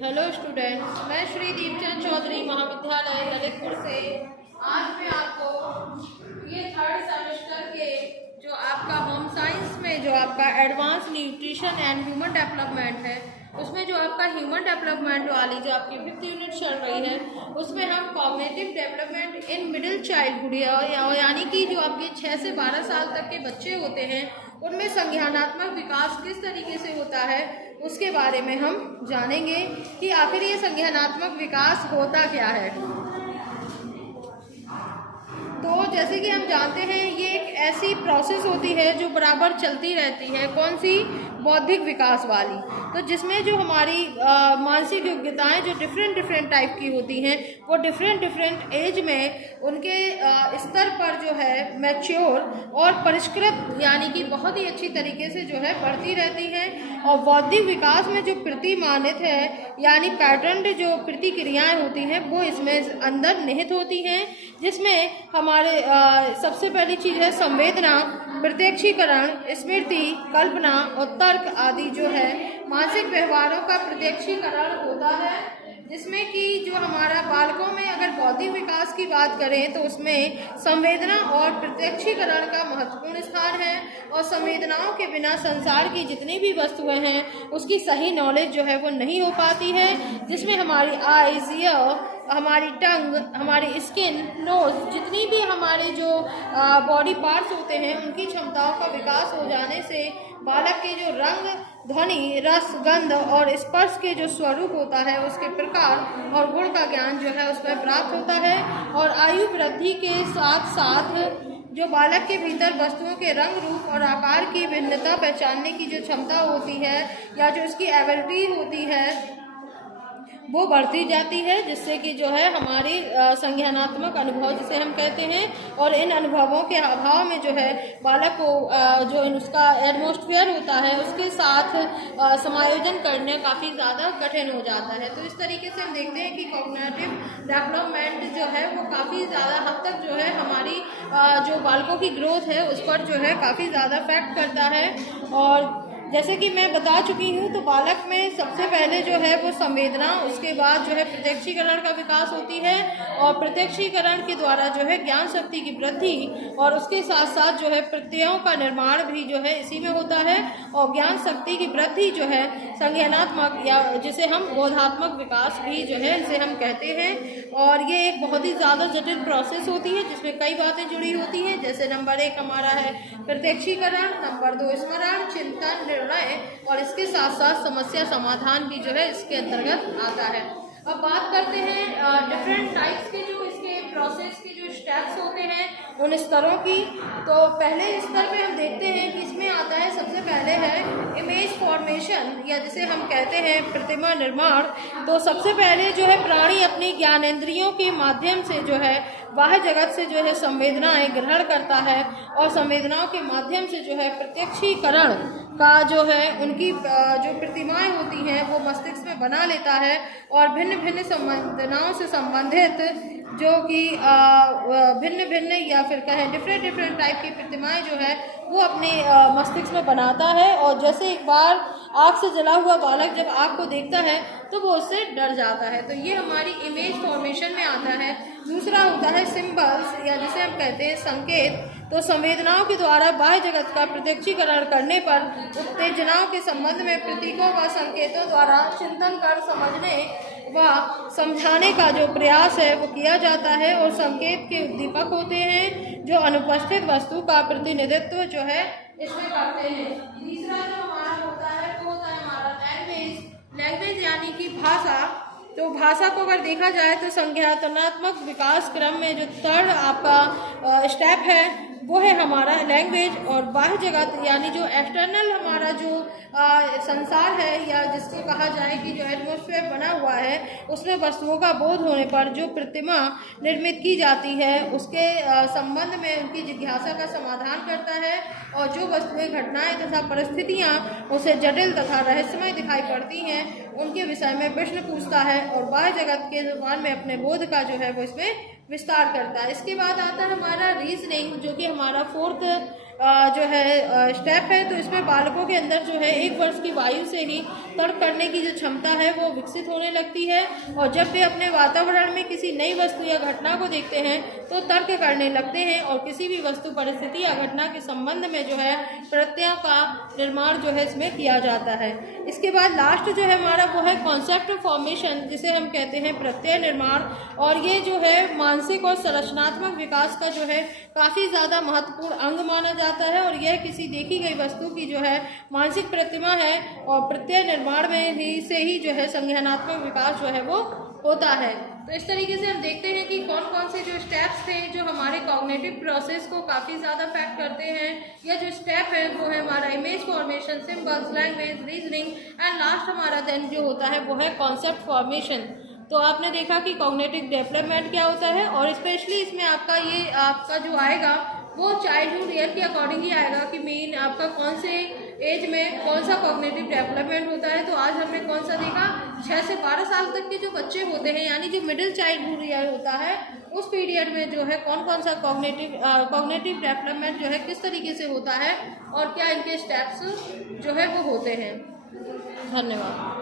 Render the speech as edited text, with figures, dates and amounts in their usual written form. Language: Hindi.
हेलो स्टूडेंट्स, मैं श्री दीपचंद चौधरी महाविद्यालय ललितपुर से आज मैं आपको ये थर्ड सेमेस्टर के जो आपका होम साइंस में जो आपका advance nutrition and human development है, उसमें जो आपका ह्यूमन डेवलपमेंट वाली जो आपकी 5th यूनिट चल रही है, उसमें हम cognitive development in middle childhood यानी कि जो आपके 6 से 12 साल तक के बच्चे होते हैं उनमें संज्ञानात्मक विकास किस तरीके से होता है उसके बारे में हम जानेंगे कि आखिर ये संज्ञानात्मक विकास होता क्या है। तो जैसे कि हम जानते हैं ये एक ऐसी प्रोसेस होती है जो बराबर चलती रहती है, कौन सी, बौद्धिक विकास वाली। तो जिसमें जो हमारी मानसिक योग्यताएं जो डिफरेंट टाइप की होती हैं वो डिफरेंट एज में उनके स्तर पर जो है मैच्योर और परिष्कृत यानी कि बहुत ही अच्छी तरीके से जो है बढ़ती रहती हैं। और बौद्धिक विकास में जो प्रतिमानित है यानी पैटर्न जो प्रतिक्रियाएं होती हैं वो इसमें अंदर निहित होती हैं, जिसमें हमारे सबसे पहली चीज़ है संवेदना, प्रत्यक्षीकरण, स्मृति, कल्पना और तर्क आदि जो है मानसिक व्यवहारों का प्रत्यक्षीकरण होता है। जिसमें कि जो हमारा बालकों में अगर बौद्धिक विकास की बात करें तो उसमें संवेदना और प्रत्यक्षीकरण का महत्वपूर्ण स्थान है। और संवेदनाओं के बिना संसार की जितनी भी वस्तुएं हैं उसकी सही नॉलेज जो है वो नहीं हो पाती है। जिसमें हमारी आईज, ईयर, हमारी टंग, हमारी स्किन, नोज, जितनी भी हमारे जो बॉडी पार्ट्स होते हैं उनकी क्षमताओं का विकास हो जाने से बालक के जो रंग, ध्वनि, रस, गंध और स्पर्श के जो स्वरूप होता है उसके प्रकार और गुण का ज्ञान जो है उसमें प्राप्त होता है। और आयु वृद्धि के साथ साथ जो बालक के भीतर वस्तुओं के रंग, रूप और आकार की भिन्नता पहचानने की जो क्षमता होती है या जो इसकी एबिलिटी होती है वो बढ़ती जाती है, जिससे कि जो है हमारी संज्ञानात्मक अनुभव जिसे हम कहते हैं। और इन अनुभवों के अभाव में जो है बालक को जो उसका एटमॉस्फेयर होता है उसके साथ समायोजन करने काफ़ी ज़्यादा कठिन हो जाता है। तो इस तरीके से हम देखते हैं कि कॉग्निटिव डेवलपमेंट जो है वो काफ़ी ज़्यादा हद तक जो है हमारी जो बालकों की ग्रोथ है उस पर जो है काफ़ी ज़्यादा इफेक्ट करता है। और जैसे कि मैं बता चुकी हूँ तो बालक में सबसे पहले जो है वो संवेदना, उसके बाद जो है प्रत्यक्षीकरण का विकास होती है और प्रत्यक्षीकरण के द्वारा जो है ज्ञान शक्ति की वृद्धि और उसके साथ साथ जो है प्रत्ययों का निर्माण भी जो है इसी में होता है। और ज्ञान शक्ति की वृद्धि जो है संज्ञानात्मक या जिसे हम बोधात्मक विकास भी जो है इसे हम कहते हैं। और ये एक बहुत ही ज़्यादा जटिल प्रोसेस होती है जिसमें कई बातें जुड़ी होती हैं। जैसे नंबर 1 हमारा है प्रत्यक्षीकरण, नंबर 2 स्मरण, चिंतन, और इसके साथ साथ समस्या समाधान भी जो है इसके अंतर्गत आता है। अब बात करते हैं डिफरेंट टाइप्स के जो इसके प्रोसेस के जो स्टेप्स होते हैं उन स्तरों की। तो पहले स्तर पे हम देखते हैं कि इसमें आता है, सबसे पहले है इमेज फॉर्मेशन या जिसे हम कहते हैं प्रतिमा निर्माण। तो सबसे पहले जो है प्राणी अपनी ज्ञानेंद्रियों के माध्यम से जो है बाह्य जगत से जो है संवेदनाएं ग्रहण करता है और संवेदनाओं के माध्यम से जो है प्रत्यक्षीकरण का जो है उनकी जो प्रतिमाएं होती हैं वो मस्तिष्क में बना लेता है। और भिन्न संवेदनाओं से संबंधित जो कि भिन्न या फिर कहें डिफरेंट टाइप की प्रतिमाएं जो है वो अपने मस्तिष्क में बनाता है। और जैसे एक बार आग से जला हुआ बालक जब आग को देखता है तो वो उससे डर जाता है। तो ये हमारी इमेज फॉर्मेशन में आता है। दूसरा होता है सिंबल्स या जिसे हम कहते हैं संकेत। तो संवेदनाओं के द्वारा बाह्य जगत का प्रत्यक्षीकरण करने पर उत्तेजनाओं के संबंध में प्रतीकों व संकेतों द्वारा चिंतन कर समझने व समझाने का जो प्रयास है वो किया जाता है। और संकेत के उद्दीपक होते हैं जो अनुपस्थित वस्तु का प्रतिनिधित्व जो है इसमें करते हैं। तीसरा जो हमारा होता है वो होता है हमारा लैंग्वेज यानी कि भाषा। तो भाषा को अगर देखा जाए तो संज्ञानात्मक विकास क्रम में जो थर्ड आपका स्टेप है वो है हमारा लैंग्वेज। और बाह्य जगत यानी जो एक्सटर्नल हमारा जो संसार है या जिसको कहा जाए कि जो एटमॉस्फेयर बना हुआ है उसमें वस्तुओं का बोध होने पर जो प्रतिमा निर्मित की जाती है उसके संबंध में उनकी जिज्ञासा का समाधान करता है। और जो वस्तुएं, घटनाएं तथा परिस्थितियां उसे जटिल तथा रहस्यमय दिखाई पड़ती हैं उनके विषय में प्रश्न पूछता है और बाह्य जगत के जुबान में अपने बोध का जो है वो इसमें विस्तार करता है। इसके बाद आता है हमारा रीजनिंग जो कि हमारा 4th जो है स्टेप है। तो इसमें बालकों के अंदर जो है 1 वर्ष की आयु से ही तर्क करने की जो क्षमता है वो विकसित होने लगती है, और जब वे अपने वातावरण में किसी नई वस्तु या घटना को देखते हैं तो तर्क करने लगते हैं, और किसी भी वस्तु, परिस्थिति या घटना के संबंध में जो है प्रत्ययों का निर्माण जो है इसमें किया जाता है। इसके बाद लास्ट जो है हमारा वो है कॉन्सेप्ट फॉर्मेशन, जिसे हम कहते हैं प्रत्यय निर्माण, और ये जो है मानसिक और संरचनात्मक विकास का जो है काफ़ी ज़्यादा महत्वपूर्ण अंग माना जाता है, और यह किसी देखी गई वस्तु की जो है मानसिक प्रतिमा है, और प्रत्यय निर्माण में ही जो है संज्ञानात्मक विकास जो है वो होता है। तो इस तरीके से हम देखते हैं कि कौन कौन से जो स्टेप्स थे जो हमारे कॉग्निटिव प्रोसेस को काफ़ी ज़्यादा अफेक्ट करते हैं, या जो स्टेप है वो है हमारा image formation, symbols, language, reasoning, and last हमारा देन जो होता है वो है कॉन्सेप्ट फॉर्मेशन। तो आपने देखा कि कॉग्निटिव डेवलपमेंट क्या होता है, और स्पेशली इसमें आपका जो आएगा वो चाइल्डहुड ईयर के अकॉर्डिंग ही आएगा कि मेन आपका कौन से एज में कौन सा कॉग्निटिव डेवलपमेंट होता है। तो आज हमने कौन सा देखा, 6 से 12 साल तक के जो बच्चे होते हैं, यानी जो मिडिल चाइल्डहुड ईयर होता है, उस पीरियड में जो है कौन कौन सा कॉग्निटिव डेवलपमेंट जो है किस तरीके से होता है, और क्या इनके स्टेप्स जो है वो होते हैं। धन्यवाद।